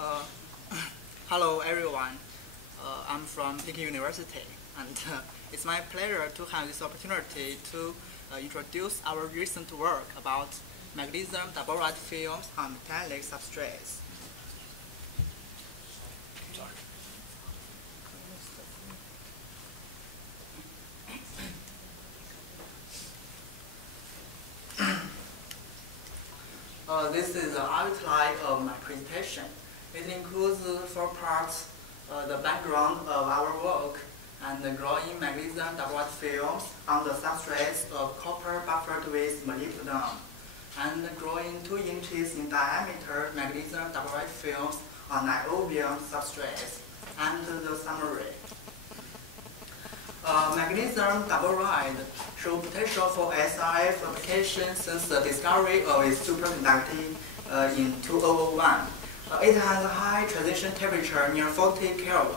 Uh, Hello everyone, I'm from Peking University, and it's my pleasure to have this opportunity to introduce our recent work about magnesium double-wide films on metallic substrates. This is the outline of my presentation. It includes 4 parts: the background of our work and the growing magnesium double-wide films on the substrates of copper buffered with molybdenum, and the growing 2 inches in diameter magnesium double-wide films on niobium substrates, and the summary. Magnesium double-wide show potential for SiF application since the discovery of its superconducting in 2001. It has a high transition temperature near 40 Kelvin,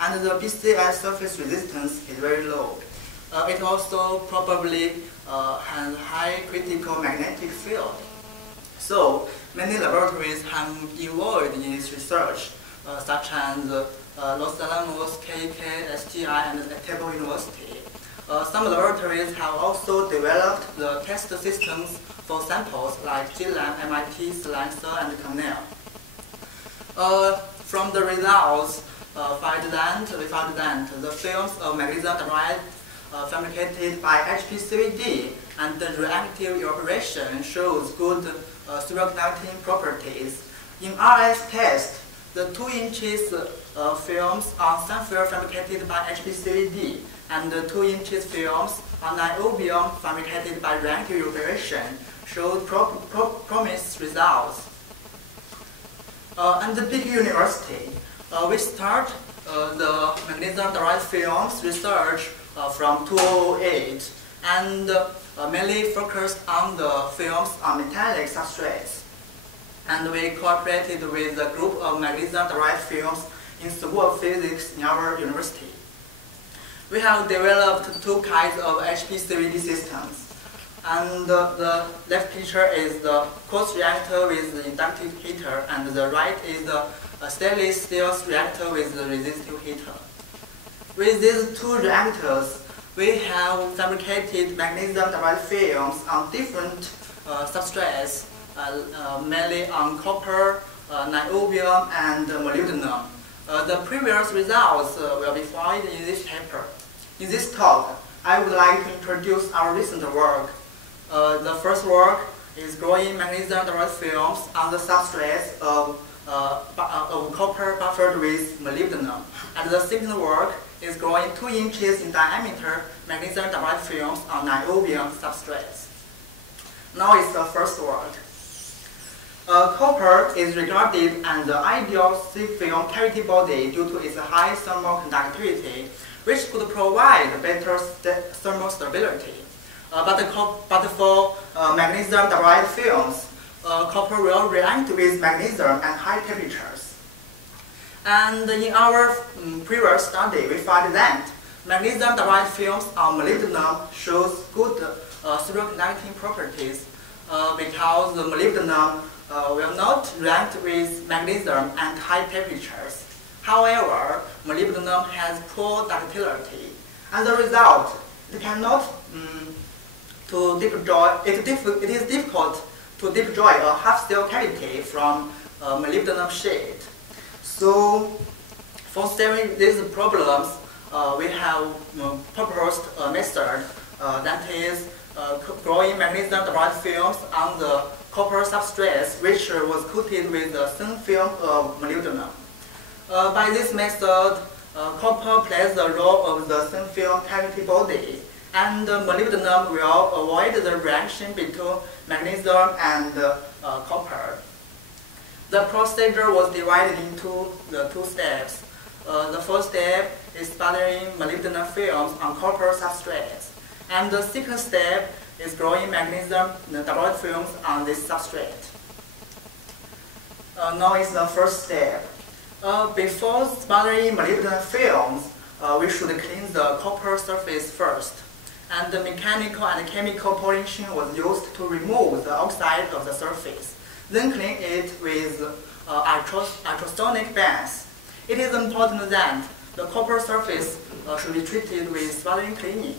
and the BCS surface resistance is very low. It also probably has high critical magnetic field. So many laboratories have involved in its research, such as Los Alamos, KK, STI, and Peking University. Some laboratories have also developed the test systems for samples like GLAM, MIT, Lancer, and Cornell. From the results, we found that the films of magnesium double-wide fabricated by HPCVD and the reactive evaporation shows good superconducting properties. In RF test, the 2 inches films on sulfur fabricated by HPCVD and the 2 inches films on niobium fabricated by reactive evaporation showed promising results. At the Peking University, we start the magnesium double-wide films research from 2008 and mainly focused on the films on metallic substrates. And we cooperated with a group of magnesium double-wide films in School of Physics in our university. We have developed 2 kinds of HPCVD systems. And the left picture is the quartz reactor with the inductive heater, and the right is the stainless steel reactor with the resistive heater. With these 2 reactors, we have fabricated magnesium double-wide films on different substrates, mainly on copper, niobium, and molybdenum. The previous results will be found in this paper. In this talk, I would like to introduce our recent work. The first work is growing magnesium double-wide films on the substrates of copper buffered with molybdenum. And the second work is growing 2 inches in diameter magnesium double-wide films on niobium substrates. Now is the first work. Copper is regarded as the ideal film cavity body due to its high thermal conductivity, which could provide better thermal stability. But for magnesium double-wide films, copper will react with magnesium at high temperatures. And in our previous study, we found that magnesium double-wide films on molybdenum shows good superconducting properties because the molybdenum will not react with magnesium at high temperatures. However, molybdenum has poor ductility. As a result, it cannot it is difficult to deep joy a half-steel cavity from molybdenum sheet. So, for solving these problems, we have proposed a method that is growing magnesium double-wide films on the copper substrates, which was coated with a thin film of molybdenum. By this method, copper plays the role of the thin film cavity body, and molybdenum will avoid the reaction between magnesium and copper. The procedure was divided into the 2 steps. The first step is sputtering molybdenum films on copper substrates, and the second step is growing magnesium double-wide films on this substrate. Now is the first step. Before sputtering molybdenum films, we should clean the copper surface first. And the mechanical and chemical polishing was used to remove the oxide of the surface. Then clean it with ultrasonic bands. It is important that the copper surface should be treated with sputtering cleaning.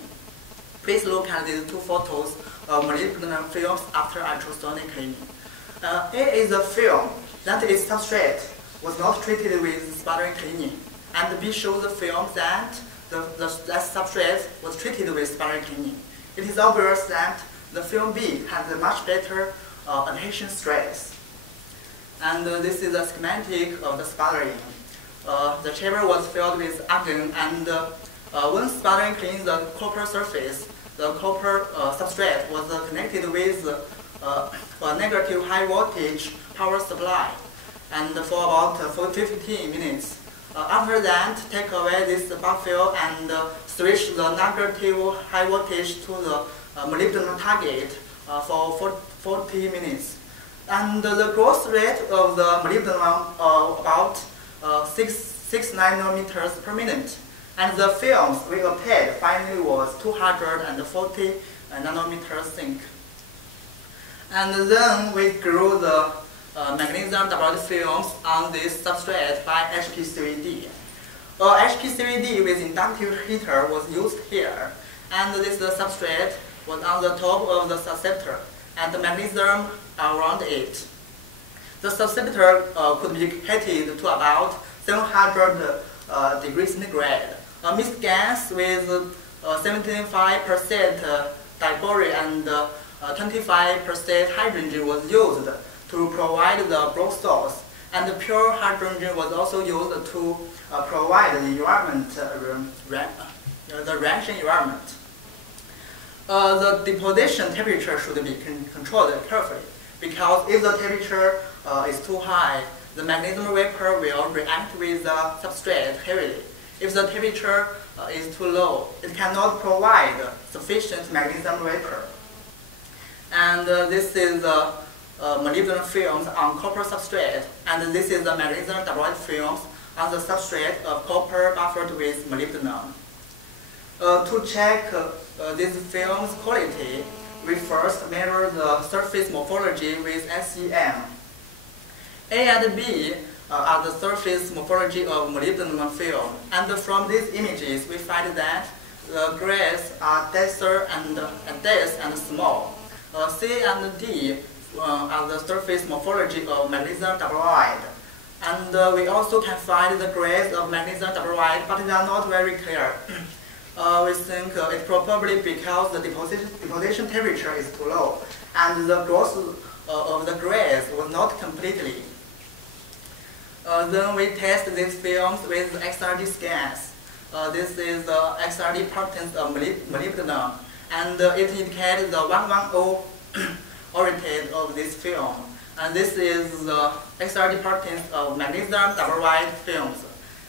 Please look at these two photos of molybdenum films after ultrasonic cleaning. A is a film that its substrate was not treated with sputtering cleaning, and B shows the film that that substrate was treated with sputtering cleaning. It is obvious that the film B has a much better adhesion stress. And this is a schematic of the sputtering. The chamber was filled with argon, and when sputtering cleaned the copper surface, the copper substrate was connected with a negative high voltage power supply, and for about 15 minutes. After that, take away this backfill and switch the negative high voltage to the molybdenum target for 40 minutes. And the growth rate of the molybdenum about 6 nanometers per minute. And the films we obtained finally was 240 nanometers thick. And then we grew the magnesium double films on this substrate by HPCVD. HPCVD with inductive heater was used here, and this substrate was on the top of the susceptor, and the magnesium around it. The susceptor could be heated to about 700 degrees centigrade. A mixed gas with 75% diboric and 25% hydrogen was used to provide the broth source, and the pure hydrogen was also used to provide the environment, the reaction environment. The deposition temperature should be controlled carefully, because if the temperature is too high, the magnesium vapor will react with the substrate heavily. If the temperature is too low, it cannot provide sufficient magnesium vapor. And this is the molybdenum films on copper substrate, and this is the magnesium double films on the substrate of copper buffered with molybdenum. To check these films' quality, we first measure the surface morphology with SEM. A and B are the surface morphology of molybdenum film, and from these images we find that the grays are denser and dense and small. C and D are the surface morphology of magnesium double-wide. And we also can find the grays of magnesium double-wide, but they are not very clear. We think it's probably because the deposition temperature is too low, and the growth of the grays was not completely. Then we test these films with XRD scans. This is the XRD properties of molybdenum, and it indicates the 110 oriented of this film. And this is the XRD properties of magnesium double-wide films.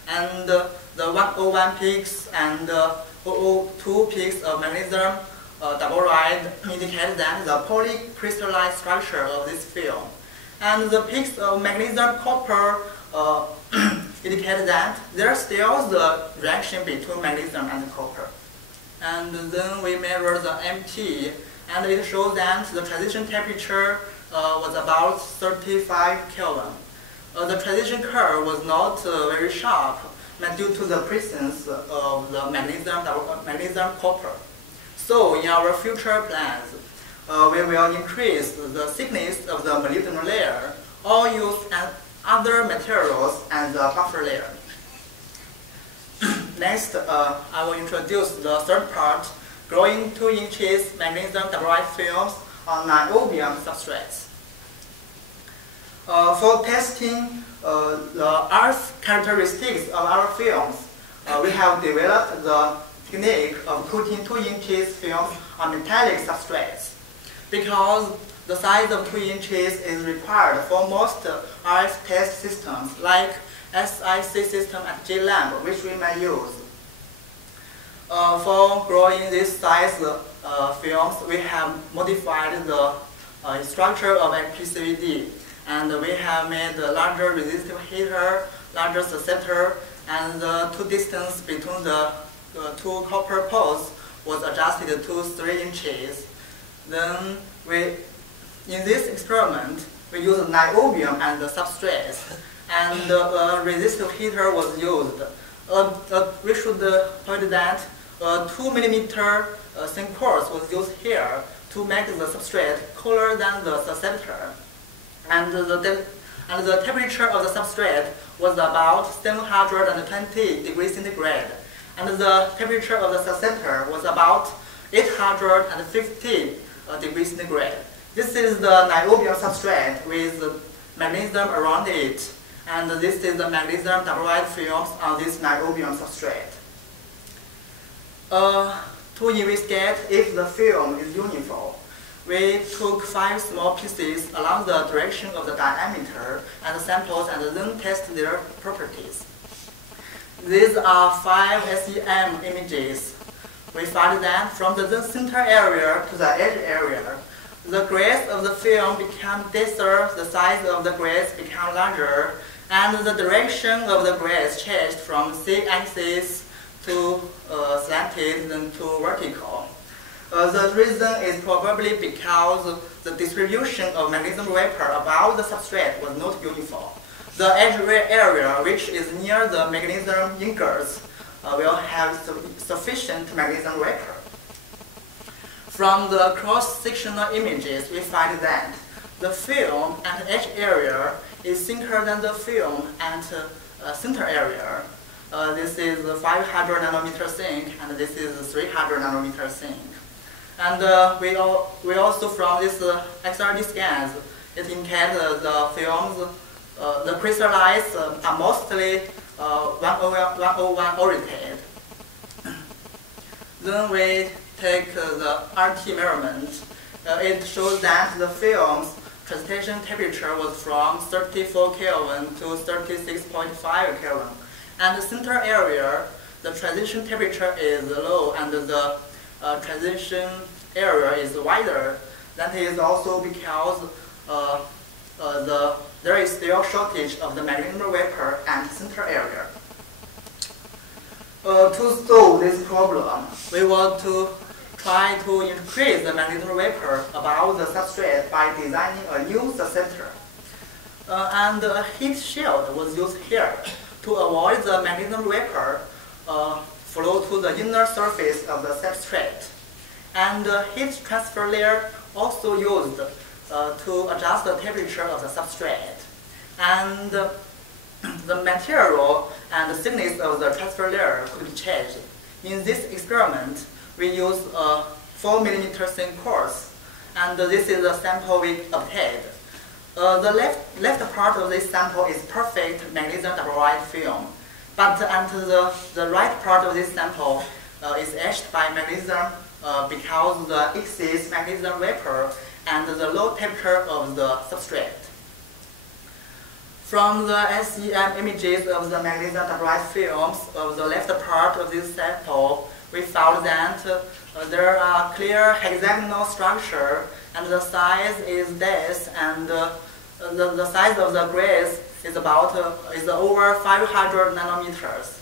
And the 101 peaks and 002 peaks of magnesium double-wide indicate that the polycrystalline structure of this film. And the peaks of magnesium copper indicate that there is still the reaction between magnesium and copper. And then we measure the MT, and it shows that the transition temperature was about 35 Kelvin. The transition curve was not very sharp, due to the presence of the magnesium copper. So in our future plans, we will increase the thickness of the molybdenum layer, or use other materials as a buffer layer. Next, I will introduce the third part, growing 2 inches magnesium double-wide films on niobium substrates. For testing the earth characteristics of our films, we have developed the technique of putting 2 inches films on metallic substrates, because the size of 2 inches is required for most earth test systems like SIC system at JLab, which we may use. For growing this size films, we have modified the structure of HPCVD, and we have made a larger resistive heater, larger susceptor, and the distance between the 2 copper poles was adjusted to 3 inches. Then in this experiment, we used niobium as the substrate, and a resistive heater was used. We should point that a 2 mm thin course was used here to make the substrate cooler than the accelerator. And the temperature of the substrate was about 720 degrees centigrade. And the temperature of the accelerator was about 850 degrees centigrade. This is the niobium substrate with magnesium around it. And this is the magnesium double wide films on this niobium substrate. To investigate if the film is uniform, we took 5 small pieces along the direction of the diameter and samples and then test their properties. These are 5 SEM images. We found that from the center area to the edge area, the grace of the film became denser, the size of the grace became larger, and the direction of the grace changed from Z-axis to slanted then to vertical. The reason is probably because the distribution of magnesium vapor above the substrate was not uniform. The edge area, which is near the magnesium ingots, will have sufficient magnesium vapor. From the cross-sectional images, we find that the film at edge area is thinner than the film at center area. This is 500 nanometer thin, and this is 300 nanometer thin. And we also from this XRD scans, it indicates the films, the crystallized are mostly 101 oriented. Then we take the RT measurement. It shows that the film's transition temperature was from 34 Kelvin to 36.5 Kelvin. And the center area, the transition temperature is low and the transition area is wider. That is also because there is still shortage of the magnesium vapor at center area. To solve this problem, we want to try to increase the magnesium vapor above the substrate by designing a new accelerator. And a heat shield was used here to avoid the magnesium vapor flow to the inner surface of the substrate. And the heat transfer layer also used to adjust the temperature of the substrate. And the material and the thickness of the transfer layer could be changed. In this experiment, we used a 4 mm thin course, and this is the sample we obtained. The left part of this sample is perfect magnesium double wide film, but the right part of this sample is etched by magnesium because the excess magnesium vapor and the low temperature of the substrate. From the SEM images of the magnesium double wide films of the left part of this sample, we found that there are clear hexagonal structure, and the size is this, and the size of the grace is over 500 nanometers.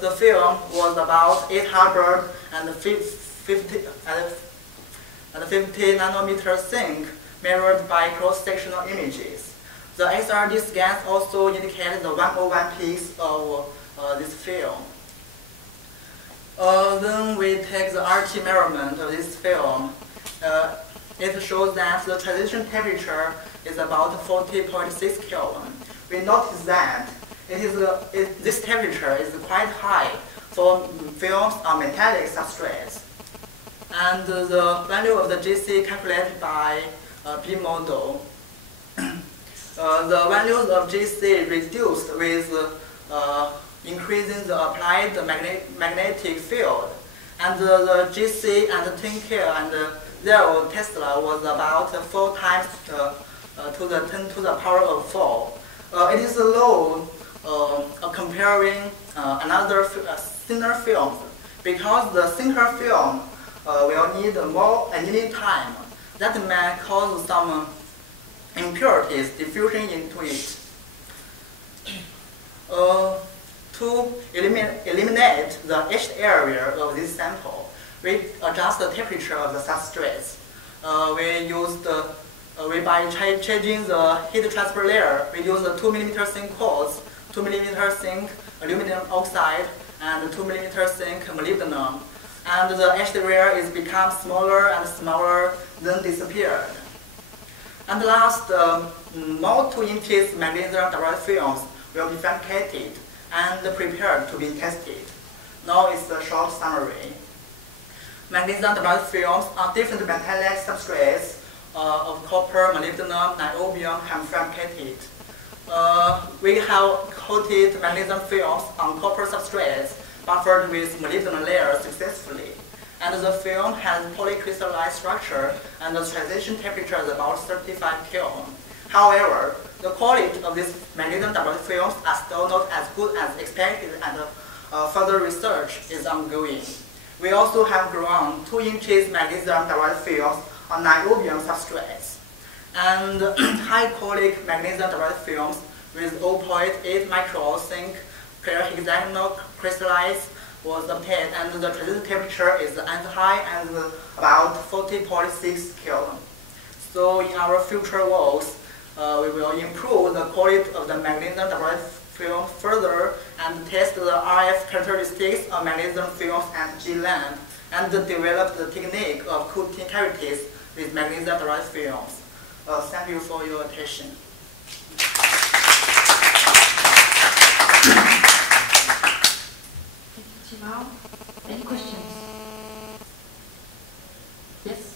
The film was about 850 nanometers thin, measured by cross-sectional images. The XRD scans also indicate the 101 piece of this film. Then we take the RT measurement of this film. It shows that the transition temperature is about 40.6 Kelvin. We notice that this temperature is quite high for films on metallic substrates. And the value of the GC calculated by P model. The values of GC reduced with increasing the applied magnetic field, and the GC and 10 K and 0 Tesla was about 4 times to the 10 to the power of 4. It is low comparing another thinner film, because the thinner film will need more annealing time. That may cause some impurities diffusion into it. To eliminate the etched area of this sample, we adjust the temperature of the substrates. We used by changing the heat transfer layer, we use the 2 mm thin quartz, 2 mm thin aluminum oxide, and 2 mm thin molybdenum. And the etched layer is become smaller and smaller, then disappeared. And last, more 2 inches magnesium-derived films will be fabricated and prepared to be tested. Now it's a short summary. Magnesium-derived films are different metallic substrates of copper, molybdenum, niobium have fabricated. We have coated magnesium films on copper substrates buffered with molybdenum layers successfully. And the film has polycrystalline structure and the transition temperature is about 35 Kelvin. However, the quality of these magnesium-derived films are still not as good as expected, and further research is ongoing. We also have grown 2 inches magnesium-derived films on niobium substrates. And high-quality magnesium-derived films with 0.8 micron zinc clear hexagonal crystallized was obtained, and the transition temperature is as high as about 40.6 Kelvin. So in our future works, we will improve the quality of the magnesium-derived film further and test the RF characteristics of magnesium films and G-lamp, and develop the technique of coating cavities with magnesium-derived films. Thank you for your attention. Any questions? Yes?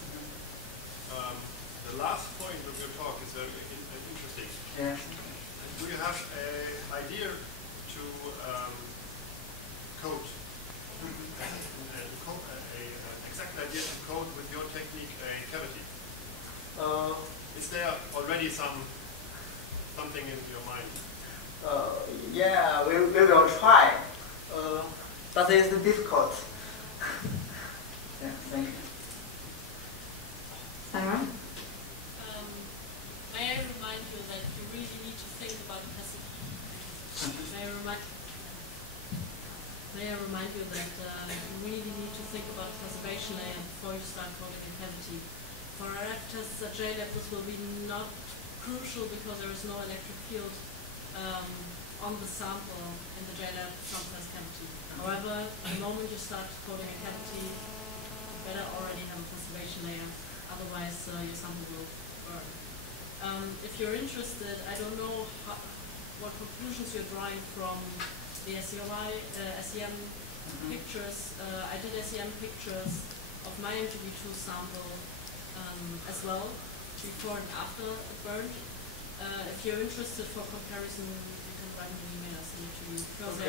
The last point of your talk is very interesting. Yeah. Do you have an idea to code, an exact idea to code with your technique a cavity? Is there already something in your mind? Yeah, we will try. But it's difficult. Yeah, thank you. Sarah? May I remind you that you really need to think about passive. May I remind you that you really need to think about the preservation layer before you start coding a cavity. For RF tests at JLab, this will be not crucial because there is no electric field on the sample in the JLab sample cavity. However, the moment you start coding a cavity, you better already have a preservation layer, otherwise your sample will burn. If you're interested, I don't know what conclusions you're drawing from the SEM pictures. I did SEM pictures of my MGB2 sample as well, before and after it burned. If you're interested for comparison, you can write me an email, I'll send it to you. Because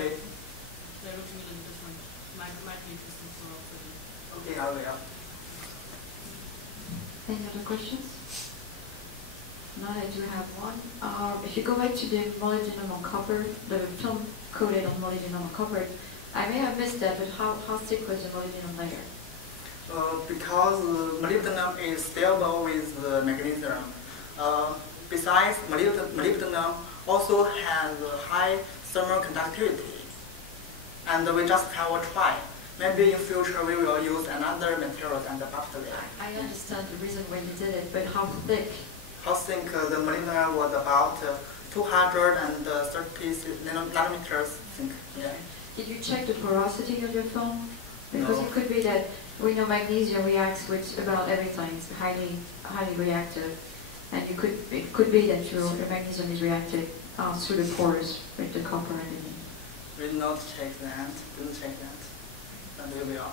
they're looking a little different. Might be interesting for you. Okay, I will. Any other questions? Now I do have one. If you go back to the molybdenum on copper, the film coated on molybdenum on copper, I may have missed that, but how thick was the molybdenum layer? Because molybdenum is stable with the magnesium. Besides, molybdenum also has high thermal conductivity. And we just have a try. Maybe in future we will use another material than the buffer layer. I understand the reason why you did it, but how thick? I think the molybdenum was about 230 nanometers, I think. Yeah. Did you check the porosity of your film? Because No. it could be that we know magnesium reacts with about everything. It's highly reactive. And it could be that your magnesium is reacted through the pores with the copper and everything. We did not check that. But we will.